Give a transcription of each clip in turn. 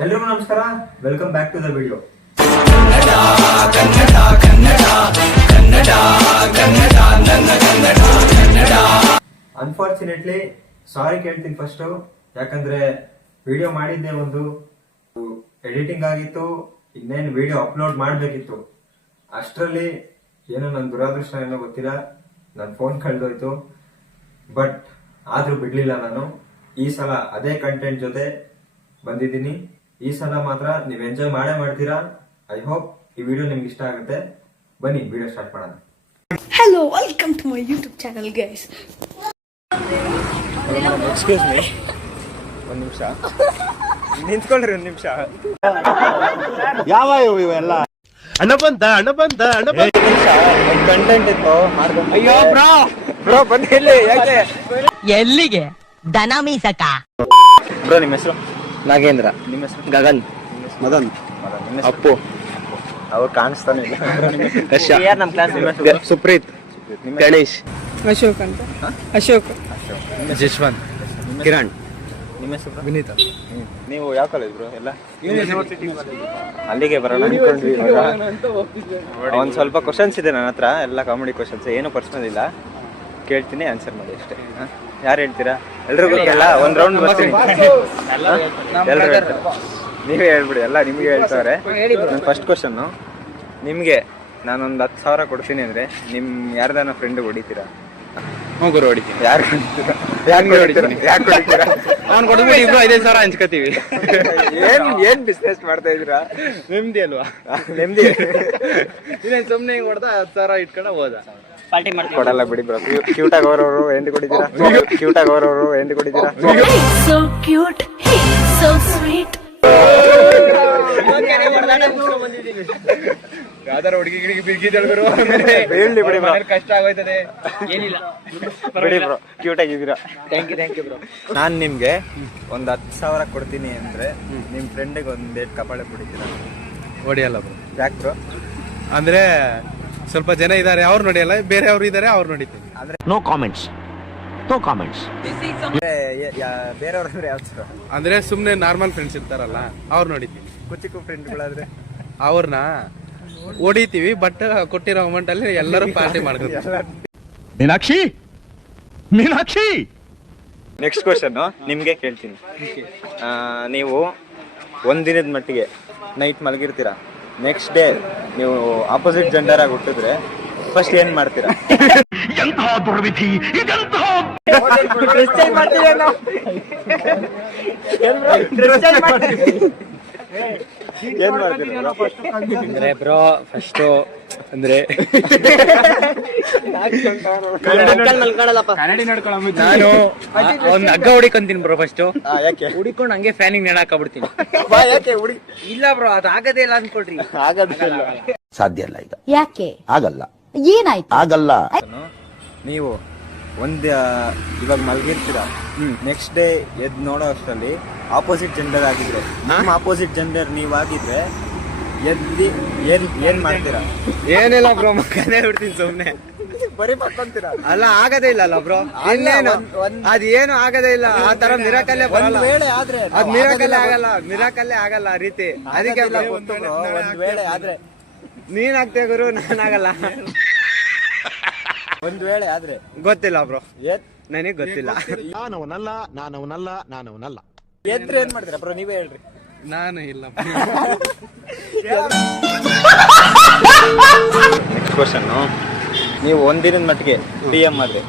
ಎಲ್ರಿಗೂ ನಮಸ್ಕಾರ, welcome back to the video. Unfortunately sorry ಕೇಳ್ತೀನಿ ಫಸ್ಟ್, ಯಾಕಂದ್ರೆ ವಿಡಿಯೋ ಮಾಡಿದ್ದೆ ಒಂದು, ಎಡಿಟಿಂಗ್ ಆಗಿತ್ತು, ಇನ್ನೇನು ವಿಡಿಯೋ ಅಪ್ಲೋಡ್ ಮಾಡಬೇಕಿತ್ತು. ಅಷ್ಟರಲ್ಲಿ ಏನೋ ನನ್ನ ದುರಾದೃಷ್ಟ ಏನೋ ಗೊತ್ತಿಲ್ಲ, ನನ್ನ ಫೋನ್ ಕಳೆದೋಯ್ತು. ಬಟ್ ಆದ್ರೂ ಬಿಡ್ಲಿಲ್ಲ ನಾನು. ಈ ಸಲ ಅದೇ ಕಂಟೆಂಟ್ ಜೊತೆ ಬಂದಿದ್ದೀನಿ. ಈ ಸಲ ಮಾತ್ರ ನೀವು ಎಂಜಾಯ್ ಮಾಡೇ ಮಾಡ್ತೀರಾ. ಐ ಹೋಪ್ ಈ ವಿಡಿಯೋ ನಿಮ್ಗೆ ಇಷ್ಟ ಆಗುತ್ತೆ. ಬನ್ನಿ ವಿಡಿಯೋ ಸ್ಟಾರ್ಟ್ ಮಾಡೋಣ. Hello, welcome to my YouTube channel, guys. Excuse me, ಒಂದು ನಿಮಿಷ ನಿಂತ್ಕೊಳ್ರಿ. ಒಂದು ನಿಮಿಷ. ಯಾವ ಇವೆಲ್ಲ ಅಣ್ಣ ಬಂದ ಕಂಟೆಂಟ್ ಇತ್ತು ಮಾಡ್ಕೊಂಡು. ಅಯ್ಯೋ ಬ್ರೋ ಬನ್ನಿ ಇಲ್ಲಿ. ಯಾಕೆ ಎಲ್ಲಿಗೆ ದನ ಮೀಸಕ? ಬ್ರೋ ನಿಮ್ಮ ಹೆಸರು? ನಾಗೇಂದ್ರ. ನಿಮ್ಮ ಹೆಸರು? ಗಗನ್. ಮದನ್. ಅಪ್ಪು. ಅವ್ರು ಕಾಣಿಸ್ತಾನೆ ಇಲ್ಲ. ಯಾರು ನಮ್ಮ ಕ್ಲಾಸ್? ಸುಪ್ರೀತ್. ಗಣೇಶ್. ಅಶೋಕ್ ಅಂತ. ಅಶೋಕ್. ಜಶ್ವಂತ್. ಕಿರಣ್. ನಿಮ್ಮ ಹೆಸರು? ವಿನೀತ. ನೀವು ಯಾವ ಕಾಲೇಜ್ ಬ್ರೋ? ಎಲ್ಲ ಯೂನಿವರ್ಸಿಟಿ. ಅಲ್ಲಿಗೆ ಬರೋಣ ಅನ್ಕೊಂಡ್ವಿ. ಒಂದು ಸ್ವಲ್ಪ ಕ್ವಶನ್ಸ್ ಇದೆ ನನ್ನ ಹತ್ರ, ಎಲ್ಲ ಕಾಮಿಡಿ ಕ್ವಶನ್ಸ್, ಏನು ಪರ್ಸನಲ್ ಇಲ್ಲ. ಕೇಳ್ತೀನಿ, ಆನ್ಸರ್ ಮಾಡಿ ಅಷ್ಟೇ. ಯಾರು ಹೇಳ್ತೀರಾ? ಎಲ್ರಿಗೂ ಎಲ್ಲ ಒಂದು ರೌಂಡ್ ಬರ್ತೀನಿ. ಎಲ್ಲರೂ ಹೇಳ್ತಾರೆ, ನೀವೇ ಹೇಳ್ಬಿಡಿ. ಎಲ್ಲ ನಿಮಗೆ ಹೇಳ್ತಾರೆ. ಫಸ್ಟ್ ಕ್ವಶನ್ನು ನಿಮಗೆ, ನಾನೊಂದು 10,000 ಕೊಡ್ತೀನಿ ಅಂದರೆ ನಿಮ್ಮ ಯಾರ್ದಾನ ಫ್ರೆಂಡ್ ಹೊಡಿತೀರಾ? ಹೋಗೋರು ಹೊಡಿತೀನಿ. ಯಾರು ಹೊಡಿತೀರಾ? ಯಾಕೆ ಹೊಡಿತೀರಾ? ಅವ್ನು ಕೊಡ್ಬಿಟ್ಟು ಇಬ್ರು 5,000 ಹಂಚ್ಕೋತೀವಿ. ಏನ್ ಬಿಸ್ನೆಸ್ ಮಾಡ್ತಾ ಇದ್ದೀರಾ? ನೆಮ್ಮದಿ ಅಲ್ವಾ? ನೆಮ್ಮದಿ. ಇನ್ನೇನು ಸುಮ್ಮನೆ ಹಿಂಗೆ ಹೊಡೆದ 10,000 ಇಟ್ಕೊಂಡು ಹೋದ. ಪಾರ್ಟಿ ಮಾಡ್ತೀವಿ. ಕೊಡಲ್ಲ ಬಿಡಿ ಬ್ರೋ. ಕ್ಯೂಟಾಗಿ ಅವರವರು ಎಂಟು ಕೊಡಿದ್ದೀರಾ? ಕ್ಯೂಟಾಗಿ ಅವರವರು ಎಂಟು ಕೊಡಿದ್ದೀರಾ? So cute, so sweet. ಯಾವ್ದಾರ ಹುಡುಗಿ ಗಿಡಿಗೆ ಬಿರ್ಗಿದಳ್ಗರು ಹೇಳಿ ಬಿಡಿ ಬ್ರೋ, ಕಷ್ಟ ಆಗೋಯ್ತದೆ. ಏನಿಲ್ಲ, ಬಿಡಿ ಬ್ರೋ, ಕ್ಯೂಟ್ ಆಗಿದ್ದೀರಾ. Thank you bro. ನಾನ್ ನಿಮ್ಗೆ ಒಂದ್ 10,000 ಕೊಡ್ತೀನಿ ಅಂದ್ರೆ ನಿಮ್ ಫ್ರೆಂಡಿಗೆ ಒಂದ್ ಏಟ್ ಕಪಾಳೆ ಬಿಡಿದ್ದೀರಾ? ಹೊಡಿಯಲ್ಲ ಬ್ರೋ. ಯಾಕೆ ಬ್ರೋ? ಅಂದ್ರೆ ಸ್ವಲ್ಪ ಜನ ಇದಾರೆ, ಅವ್ರು ನೋಡಿಯಲ್ಲ, ಬೇರೆ ಅವ್ರು ಇದಾರೆ, ಅವ್ರು ನೋಡಿತೀನಿ. No comments. ಬೇರೆಯವ್ರ ಅಂದ್ರೆ ಯಾವ ಸರ್? ಅಂದ್ರೆ ಸುಮ್ನೆ ನಾರ್ಮಲ್ ಫ್ರೆಂಡ್ಸ್ ಇರ್ತಾರಲ್ಲ, ಅವ್ರು ನೋಡಿತೀನಿ. ಕುಚಿಕು ಫ್ರೆಂಡ್ಗಳಾದ್ರೆ ಅವ್ರನ್ನ ಹೊಡಿತೀವಿ, ಬಟ್ ಕೊಟ್ಟಿರೋ ಅಮೌಂಟ್ ಅಲ್ಲಿ ಎಲ್ಲರೂ ಪಾರ್ಟಿ ಮಾಡ್ತಾರೆ. ಮೀನಾಕ್ಷಿ. ನೆಕ್ಸ್ಟ್ ಕ್ವಶನ್ ನಿಮ್ಗೆ ಕೇಳ್ತೀನಿ. ನೀವು ಒಂದಿನದ ಮಟ್ಟಿಗೆ ನೈಟ್ ಮಲಗಿರ್ತೀರಾ, ನೆಕ್ಸ್ಟ್ ಡೇ ನೀವು ಆಪೋಸಿಟ್ ಜೆಂಡರ್ ಆಗಿ ಹುಟ್ಟಿದ್ರೆ ಫಸ್ಟ್ ಏನ್ ಮಾಡ್ತೀರಾ? ಏನ್ ಮಾಡ್ತೀರಾ? ಅಂದ್ರೆ ಬ್ರೋ ಫಸ್ಟ್ ಅಂದ್ರೆ ನಾನು ಒಂದ್ ಹಗ್ಗ ಹುಡಿಕೊಂತೀನಿ ಬ್ರೋ. ಫಸ್ಟ್ ಯಾಕೆ ಹುಡಿಕೊಂಡು ಹಂಗೆ ಫ್ಯಾನಿಂಗ್ ನೆಡಾಕಬಿಡ್ತೀನಿ. ಯಾಕೆ ಹುಡುಗಿ? ಇಲ್ಲ ಬ್ರೋ, ಅದು ಆಗದೇ ಇಲ್ಲ ಅನ್ಕೊಳ್ರಿ. ಆಗೋದಿಲ್ಲ, ಸಾಧ್ಯ ಇಲ್ಲ. ಈಗ ಯಾಕೆ ಆಗಲ್ಲ, ಏನಾಯ್ತು? ಆಗಲ್ಲ. ನೀವು ಇವಾಗ ಮಲಗಿರ್ತೀರಾ, ನೆಕ್ಸ್ಟ್ ಡೇ ಎದ್ ನೋಡೋ ಅಷ್ಟರಲ್ಲಿ ಆಪೋಸಿಟ್ ಜೆಂಡರ್ ಆಗಿದ್ರೆ, ನಮ್ಮ ಆಪೋಸಿಟ್ ಜೆಂಡರ್ ನೀವಾಗಿದ್ರೆ ಎದ್ದಿ ಏನ್ ಮಾಡ್ತೀರಾ? ಏನಿಲ್ಲ ಬ್ರೋ, ಮಕ್ಕನೇ ಬಿಡ್ತೀನಿ ಸುಮ್ನೆ. ಬರೀ ಮಕ್ಕಂತೀರಾ? ಅಲ್ಲ, ಆಗದೇ ಇಲ್ಲ ಬ್ರೋ. ಇನ್ನೇನು ಅದೇನು ಆಗದೇ ಇಲ್ಲ. ಆ ತರ ಮಿರಾಕಲ್ಲೇ ಬರಲ್ಲ. ವೇಳೆ ಆದ್ರೆ ಅದ್ ಮಿರಾಕಲ್ಲೇ ಆಗಲ್ಲ ಆ ರೀತಿ. ಅದಕ್ಕೆ ಒಂದ್ ವೇಳೆ ಆದ್ರೆ ನೀನ್ ಆಗ್ತೇ ಗುರು, ನಾನಾಗಲ್ಲ. ಒಂದ್ ವೇಳೆ ಆದ್ರೆ ಗೊತ್ತಿಲ್ಲ ಬ್ರೋ, ನನಗ್ ಗೊತ್ತಿಲ್ಲ. ನಾನವನಲ್ಲ. ಎದ್ರೆ ಏನ್ ಮಾಡ್ತೀರಾ ಬ್ರೋ? ನೀವೇ ಹೇಳ್ರಿ. ನಾನು ಇಲ್ಲ. ನೆಕ್ಸ್ಟ್ ಕ್ವಶನ್, ನೀವು ಒಂದಿನದ ಮಟ್ಟಿಗೆ PM ಆದ್ರೆ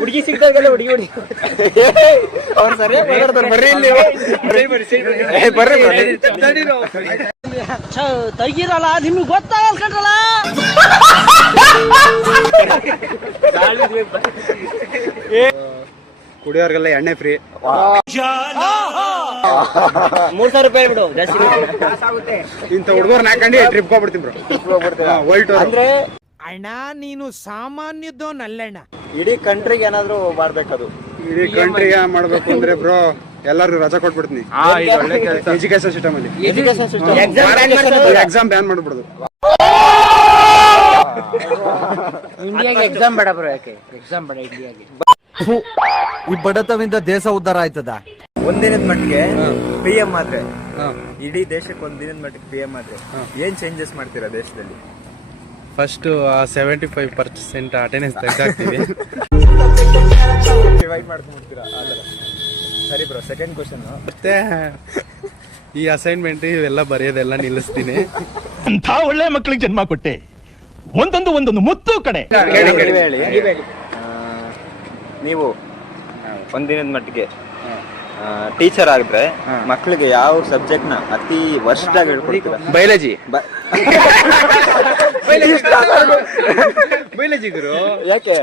ಹುಡುಗಿ ಸಿಕ್ತಾಗೆಲ್ಲ ಹುಡುಗಿ ಅವ್ರು ಸರಿಯಾಗಿ ಮಾತಾಡ್ತಾರೆ. ಬರ್ರಿ ಇಲ್ಲಿ, ಬರ್ರಿ. ತೆಗಿರಲ್ಲ, ನಿಮ್ಗೆ ಗೊತ್ತಾಗಲ್ಲ ಕಣ್ರಲ್ಲ. ಕುಡಿಯೋರ್ಗೆಲ್ಲ ಎಣ್ಣೆ ಫ್ರೀ. 3,000 ರೂಪಾಯಿ ಬಿಡು, ಜಾಸ್ತಿ ಇಂಥ ಹುಡುಗರ್ನ ಹಾಕೊಂಡು ಟ್ರಿಪ್ ಹೋಗ್ಬಿಡ್ತೀನಿ ಬ್ರೋ. World tour. ಅಂದ್ರೆ ಅಣ್ಣ ನೀನು ಸಾಮಾನ್ಯದೋನಲ್ಲಣ್ಣ. ಇಡೀ ಕಂಟ್ರಿಗೆ ಏನಾದ್ರು ಮಾಡ್ಬೇಕದು. ಇಡೀ ಕಂಟ್ರಿಗೆ ಮಾಡ್ಬೇಕು ಅಂದ್ರೆ ಬ್ರೋ ಎಲ್ಲರಿಗೂ ರಜಾ ಕೊಟ್ಬಿಡ್ತೀನಿ. ಎಜುಕೇಶನ್ ಸಿಸ್ಟಮ್ ಅಲ್ಲಿ ಎಕ್ಸಾಮ್ ಬ್ಯಾನ್ ಮಾಡ್ಬಿಡುದು. ಇಂಡಿಯಾಗೆ ಎಕ್ಸಾಮ್ ಬೇಡ ಬ್ರೋ. ಯಾಕೆ ಎಕ್ಸಾಮ್ ಬೇಡ ಇಂಡಿಯಾಗೆ? ಈ ಬಡತವಿಂದ ದೇಶ ಉದ್ಧಾರ ಆಯ್ತದ. ಒಂದಿನದ ಮಟ್ಟಿಗೆ PM ಆದ್ರೆ ಇಡೀ ದೇಶಕ್ಕೆ ಒಂದಿನದ ಮಟ್ಟಿಗೆ PM ಆದ್ರೆ ಏನ್ ಚೇಂಜಸ್ ಮಾಡ್ತೀರಾ ದೇಶದಲ್ಲಿ? ಫಸ್ಟ್ 75% ಅಟೆಂಡೆನ್ಸ್ ತೆಗೆದಾಕ್ತೀವಿ. ಡಿವೈಡ್ ಮಾಡ್ಕೊಂಡ್ಬಿಡ್ತೀರಾ? ಸರಿ ಬ್ರೋ, ಸೆಕೆಂಡ್ ಕ್ವಶನ್. ಮತ್ತೆ ಈ ಅಸೈನ್ಮೆಂಟ್ ಇವೆಲ್ಲ ಬರೆಯೋದೆಲ್ಲ ನಿಲ್ಲಿಸ್ತೀನಿ. ಅಂತ ಒಳ್ಳೆ ಮಕ್ಕಳಿಗೆ ಜನ್ಮ ಕೊಟ್ಟೆ, ಒಂದೊಂದು ಮುತ್ತು ಕಡೆ. ಹೇಳಿ. ನೀವು ಒಂದಿನದ ಮಟ್ಟಿಗೆ ಟೀಚರ್ ಆಗಿದ್ರೆ ಮಕ್ಕಳಿಗೆ ಯಾವ ಸಬ್ಜೆಕ್ಟ್ ನ ಅತಿ ವರ್ಸ್ಟ್ ಆಗಿ ಹೇಳ್ಕೊಡ್ತೀರಾ? ಬಯಾಲಜಿ ಬಯಾಲಜಿ ಗುರು. ಯಾಕೆ?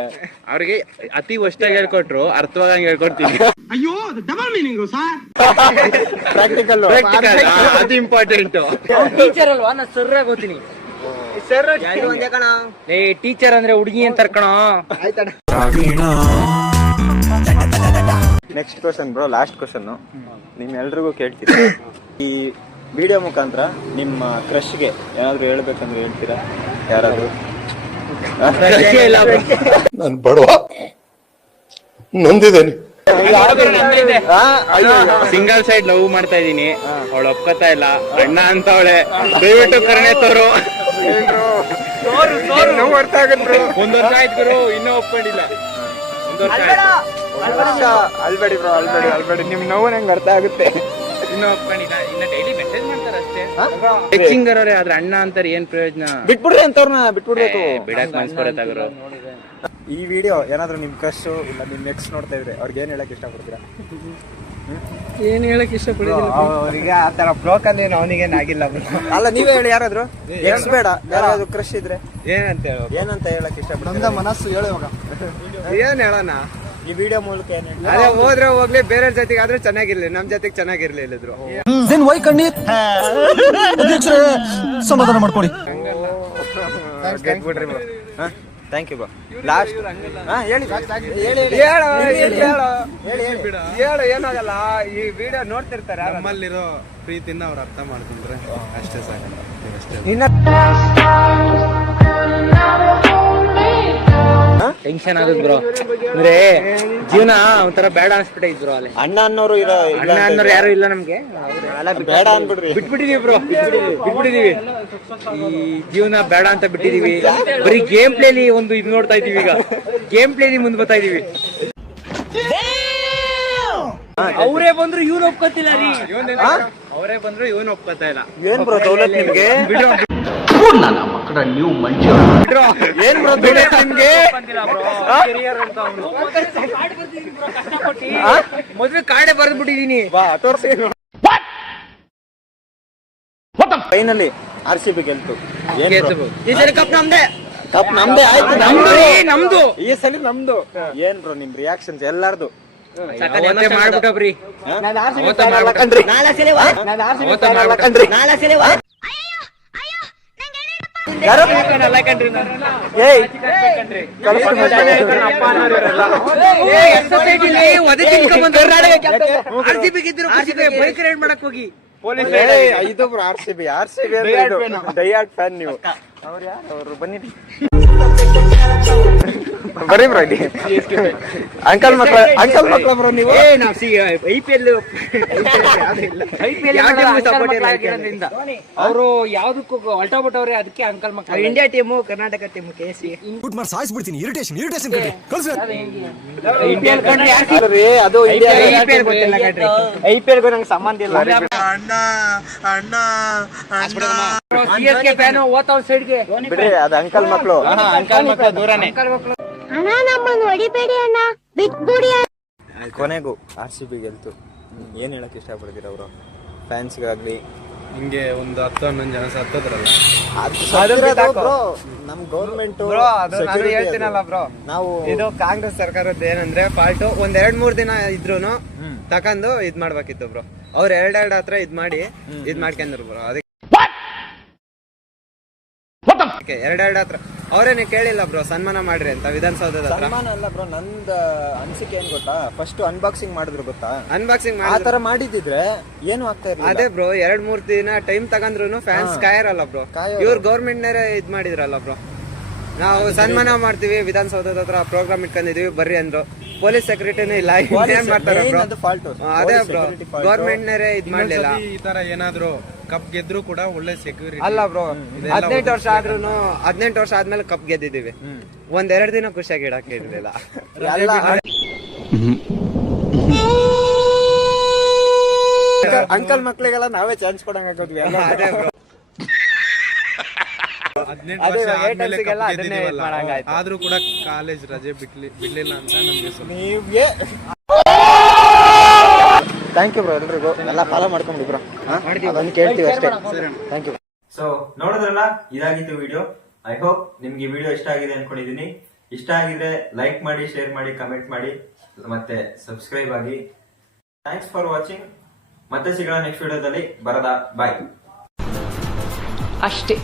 ಅವ್ರಿಗೆ ಅತಿ ವರ್ಷಾಗಿ ಹೇಳ್ಕೊಟ್ರು ಅರ್ಥವಾಗಂಗೆ ಹೇಳ್ಕೊಡ್ತೀನಿ. ಪ್ರಾಕ್ಟಿಕಲ್ ಅದು ಇಂಪಾರ್ಟೆಂಟ್. ಟೀಚರ್ ಅಲ್ವಾ, ನಾ ಸರ್ರಾಗಿ ಹೋಗ್ತೀನಿ. ಟೀಚರ್ ಅಂದ್ರೆ ಹುಡುಗಿ ಅಂತ ಕಣ. Next question bro, last question. ನಿಮ್ ಎಲ್ರಿಗೂ ಕೇಳ್ತೀರಾ, ಈ ವಿಡಿಯೋ ಮುಖಾಂತರ ನಿಮ್ಮ ಕ್ರಶ್ಗೆ ಏನಾದ್ರು ಹೇಳ್ಬೇಕಂದ್ರೆ ಹೇಳ್ತೀರಾ? ಯಾರಾದ್ರು? ನಾನು ಬಡವ, ನೊಂದಿದ್ದೇನೆ. ಸಿಂಗಲ್ ಸೈಡ್ ಲವ್ ಮಾಡ್ತಾ ಇದೀನಿ, ಅವಳು ಒಪ್ಕೋತಾ ಇಲ್ಲ. ಅಣ್ಣ ಅಂತ ಅವಳೆ, ದಯವಿಟ್ಟು ಕರುಣೆ ತೋರು. ಅರ್ಥ ಆಗತ್ತೆ. ಒಂದ್ ವರ್ಷ ಆಯ್ತು ಗುರು, ಇನ್ನೂ ಒಪ್ಕೊಂಡಿಲ್ಲ. ಅಲ್ಬೇಡಿ ಬ್ರೋ, ಅಲ್ಬೇಡಿ. ನಿಮ್ ನೋವು ನಂಗೆ ಅರ್ಥ ಆಗುತ್ತೆ. ಇನ್ನೂ ಒಪ್ಕೊಂಡಿಲ್ಲ. ಇನ್ನ ಡೈಲಿ ಮೆಸೇಜ್ ಮಾಡ್ತಾರೆ ಅಷ್ಟೇ. ಟೆಕ್ಸಿಂಗರ್ ಅವ್ರೆ, ಆದ್ರೆ ಅಣ್ಣ ಅಂತಾರೆ, ಏನ್ ಪ್ರಯೋಜನ? ಬಿಟ್ಬಿಡ್ರಿ ಅಂತವ್ರನ್ನ, ಬಿಟ್ಬಿಡ್ಬೇಕು. ಬಿಡಕ್ ಮನ್ಸ್ ಬರತ್ತ ಗುರು. ಈ ವಿಡಿಯೋ ಏನಾದ್ರು ನಿಮ್ ಕ್ರಶ್ ಇಲ್ಲ ನಿಮ್ ನೆಕ್ಸ್ಟ್ ನೋಡ್ತಾ ಇದ್ರೆ ಅವ್ರಿಗೆ ಏನ್ ಹೇಳಕ್ ಇಷ್ಟಪಡ್ತೀರಾ? ಏನ್ ಹೇಳಕ್ ಇಷ್ಟಪಡಿಲ್ಲ. ಅವ್ರಿಗೆ ಆ ತರ ಬ್ರೋಕನ್ ಏನು ಅವನಿಗೇನಾಗಿಲ್ಲ. ಅಲ್ಲ, ನೀವೇ ಹೇಳಿ. ಯಾರಾದ್ರು ಎಕ್ಸ್ ಬೇಡ, ಯಾರಾದ್ರು ಕ್ರಶ್ ಇದ್ರೆ ಏನಂತ ಹೇಳೋ, ಏನಂತ ಹೇಳಕ್ ಇಷ್ಟಪಡ್ತೀರಾ? ಮನಸ್ಸು ಹೇಳೋ. ಏನ್ ಹೇಳೋಣ? ಈ ವಿಡಿಯೋ ಮೂಲಕ ಏನ್ ಹೇಳಿ? ಅದೇ ಹೋದ್ರೆ ಹೋಗ್ಲಿ, ಬೇರೆ ಜೊತೆಗೆ ಆದ್ರೂ ಚೆನ್ನಾಗಿರ್ಲಿ, ನಮ್ ಜೊತೆಗೆ ಚೆನ್ನಾಗಿರ್ಲಿ ಇಲ್ಲಿದ್ರು. ಸಮಾಧಾನ ಮಾಡ್ಕೊಳ್ಳಿ. ಗೆದ್ಬಿಡ್ರಿ bro. Thank you bro. Last ಹೇಳು, ಏನಾಗಲ್ಲ. ಈ ವಿಡಿಯೋ ನೋಡ್ತಿರ್ತಾರೆ, ನಮ್ಮಲ್ಲಿರೋ ಪ್ರೀತಿನ ಅವ್ರು ಅರ್ಥ ಮಾಡ್ಕೊಂಡ್ರೆ ಅಷ್ಟೇ ಸಾಕು. ಟೆನ್ಷನ್ ಆಗುತ್ತೆ ಬ್ರೋ. ಅಂದ್ರೆ ಜೀವನ ಒಂಥರ ಬೇಡ ಅನ್ಸ್ಬಿಟ್ಟೈತ್ ಬ್ರೋ. ಅಲ್ಲಿ ಅಣ್ಣ ಅನ್ನೋರು ಇರೋ ಅಣ್ಣ ಅನ್ನೋರು ಯಾರು ಇಲ್ಲ ನಮ್ಗೆ. ಬೇಡ ಅನ್ಬಿಡ್ರಿ, ಬಿಟ್ಬಿಟ್ಟಿದೀವಿ ಬ್ರೋ, ಬಿಟ್ಬಿಟ್ಟಿದೀವಿ. ಈ ಜೀವನ ಬೇಡ ಅಂತ ಬಿಟ್ಟಿದೀವಿ. ಬರೀ ಗೇಮ್ ಪ್ಲೇಲಿ ಒಂದು ಇದು ನೋಡ್ತಾ ಇದೀವಿ. ಈಗ ಗೇಮ್ ಪ್ಲೇಲಿ ಮುಂದ್ ಬರ್ತಾ ಇದೀವಿ. ಅವರೇ ಬಂದ್ರು ಇವ್ನು ಒಪ್ಕೊತಿಲ್ಲ ರೀ. ಅವರೇ ಬಂದ್ರು ಇವನು ಒಪ್ಕೋತಾ ಇಲ್ಲ. ಏನ್ ಬ್ರೋ ದೌಲತ್ ನಿಮ್ಗೆ? ಏನ್ ಬ್ರೋ ದೌಲತ್ ನಿಮ್ಗೆ? ಮದ್ವೆ ಕಾರ್ಡೆ ಬರ್ದು ಬಿಟ್ಟಿದೀನಿ. Finally RCB ಗೆಲ್ತು. ಈ ಸರಿ ಕಪ್ ನಮ್ದೇ. ಕಪ್ ನಮ್ದೇ ಆಯ್ತು. ನಮ್ದು ಈ ಸಲ ನಮ್ದು. ಏನ್ ಬ್ರೋ ನಿಮ್ ರಿಯಾಕ್ಷನ್ಸ್ ಎಲ್ಲಾರ್ದು? ಮಾಡ್ಬಿಟ್ಟಬ್ರಿ. ಬೈಕ್ ರೈಡ್ ಮಾಡಕ್ ಹೋಗಿ ಇದು ಬ್ರೋ RCB ಡೈಯಾರ್ಡ್ ಫ್ಯಾನ್ ನೀವು. ಅವ್ರು ಯಾರು? ಅವರು ಬನ್ನಿ ಬರೀ ಬ್ರೋ. ಅಂಕಲ್ ಮಕ್ಳ ಬ್ರೋ ನೀವು. IPL ಅವರು ಯಾವ್ದಕ್ಕೂ ಹೊಲ್ಟೋಗ್ಬಿಟ್ಟವ್ರೆ, ಅದಕ್ಕೆ ಅಂಕಲ್ ಮಕ್ಕಳು. India team, Karnataka team, KC ಸಾಯಿಸ್ಬಿಡ್ತೀನಿ. ಇರಿಟೇಷನ್ ಅದು IPL ನಂಗೆ ಸಂಬಂಧ ಇಲ್ಲ. CSK ಫ್ಯಾನ್ ಓತಾವ್ ಸೈಡ್ಗೆ ಬಿಡ್ರಿ, ಅದು ಅಂಕಲ್ ಮಕ್ಳು. ಅಂಕಲ್ ಮಕ್ಕಳು ದೂರನೇ. ಕೊನೆಗೂ RCB ಗೆಲ್ತು. ಏನ್ ಹೇಳಕ್ ಇಷ್ಟಪಡ್ತೀರ ಅವರು ಫ್ಯಾನ್ಸ್ಗಾಗ್ಲಿ? ಹಿಂಗೆ ಒಂದು 10-11 ಜನ ಸತ್ತದ್ರಲ್ಲ, ನಮ್ ಗೌರ್ಮೆಂಟ್ ನಾನು ಹೇಳ್ತೀನಲ್ಲ ಬ್ರೋ, ನಾವು ಇದು ಕಾಂಗ್ರೆಸ್ ಸರ್ಕಾರದ್ದು ಏನಂದ್ರೆ ಫಾಲ್ಟು. ಒಂದ್ 2-3 ದಿನ ಇದ್ರೂನು ತಕಂದು ಇದ್ ಮಾಡ್ಬೇಕಿತ್ತು ಬ್ರೋ. ಅವ್ರು ಎರಡೆರಡು ಹತ್ರ ಇದ್ ಮಾಡಿ ಇದ್ ಮಾಡ್ಕೊಂಡ್ರು ಬ್ರೋ. ಅದಕ್ಕೆ ಎರಡೆರಡು ಹತ್ರ ಅವ್ರೇನೆ ಕೇಳಿಲ್ಲ ಬ್ರೋ, ಸನ್ಮಾನ ಮಾಡ್ರಿ ಅಂತ ವಿಧಾನಸೌಧದ ಹತ್ರ. ಸನ್ಮಾನ ಅಲ್ಲ ಬ್ರೋ, ನಂದ ಅನ್ಸಿಕೆ ಏನ್ ಗೊತ್ತಾ, ಫಸ್ಟ್ ಅನ್ಬಾಕ್ಸಿಂಗ್ ಮಾಡಿದ್ರು ಗೊತ್ತಾ? ಅನ್ಬಾಕ್ಸಿಂಗ್ ಆ ತರ ಮಾಡಿದಿದ್ರೆ ಏನು ಆಗ್ತಾ ಇರಲಿಲ್ಲ. ಅದೇ ಬ್ರೋ, 2-3 ದಿನ ಟೈಮ್ ತಗಂದ್ರು ಫ್ಯಾನ್ಸ್ ಕಾಯರಲ್ಲ ಬ್ರೋ. ಇವ್ರು ಗೌರ್ಮೆಂಟ್ ನೇರೆ ಇದ್ ಮಾಡಿದ್ರಲ್ಲ ಬ್ರೋ. ನಾವು ಸನ್ಮಾನ ಮಾಡ್ತೀವಿ ವಿಧಾನಸೌಧದ ಹತ್ರ ಪ್ರೋಗ್ರಾಮ್ ಇಟ್ಕೊಂಡಿದೀವಿ ಬರ್ರಿ ಅಂದ್ರು. ಪೊಲೀಸ್ ಸೆಕ್ಯೂರಿಟಿನೂ ಇಲ್ಲ ಏನ್ ಮಾಡ್ತಾರೆ ಬ್ರೋ ಅದೇ ಬ್ರೋ ಗೌರ್ಮೆಂಟ್ ನರೇ ಇದ್ ಮಾಡ್ಲಿಲ್ಲ ಈ ತರ ಏನಾದ್ರು ಕಪ್ ಗೆದ್ರು ಕೂಡ ಒಳ್ಳೆ ಸೆಕ್ಯೂರಿಟಿ ಅಲ್ಲ ಬ್ರೋ 18 ವರ್ಷ ಆದ್ರೂನು 18 ವರ್ಷ ಆದ್ಮೇಲೆ ಕಪ್ ಗೆದ್ದಿದೀವಿ ಒಂದೆರಡು ದಿನ ಖುಷಿಯಾಗಿ ಇಡಕ್ಕೆ ಇರ್ಲಿಲ್ಲ ಅಂಕಲ್ ಮಕ್ಳಿಗೆಲ್ಲ ನಾವೇ ಚಾನ್ಸ್ ಕೊಡಂಗಾಗೋದ್ವಿ ಅದೇ ಬ್ರೋ 18 ವರ್ಷ ಆದ್ಮೇಲೆ ಗೆಲ್ಲ cup ಅದನ್ನೇ ಇದ್ ಗೆದ್ದಿದೀವಲ್ಲ. ಮಾಡಂಗಾಯ್ತು. ಆದ್ರೂ ಕೂಡ ಕಾಲೇಜ್ ರಜೆ ಬಿಡ್ಲಿಲ್ಲ ಅಂತ ನಮ್ಗೆ ಸ್ವಲ್ಪ ನೀವ್ಗೆ ಥ್ಯಾಂಕ್ ಯು ಬ್ರೋ ಎಲ್ರಿಗೂ ಎಲ್ಲ ಫಾಲೋ ಮಾಡ್ಕೊಂಡ್ಬಿಡಿ ಬ್ರೋ ಅದನ್ನು ಕೇಳ್ತೀವಿ ಅಷ್ಟೇ ಥ್ಯಾಂಕ್ ಯು. ಸೊ ನೋಡಿದ್ರಲ್ಲ, ಇದಾಗಿತ್ತು ವಿಡಿಯೋ. ಐ ಹೋಪ್ ನಿಮ್ಗೆ ಈ ವಿಡಿಯೋ ಇಷ್ಟ ಆಗಿದೆ ಅನ್ಕೊಂಡಿದೀನಿ. ಇಷ್ಟ ಆಗಿದ್ರೆ ಲೈಕ್ ಮಾಡಿ, ಶೇರ್ ಮಾಡಿ, ಕಮೆಂಟ್ ಮಾಡಿ, ಮತ್ತೆ ಸಬ್ಸ್ಕ್ರೈಬ್ ಆಗಿ. Thanks for watching. ಮತ್ತೆ ಸಿಗೋಣ ನೆಕ್ಸ್ಟ್ ವಿಡಿಯೋದಲ್ಲಿ. ಬರದಾ, ಬಾಯ್. ಅಷ್ಟೇ.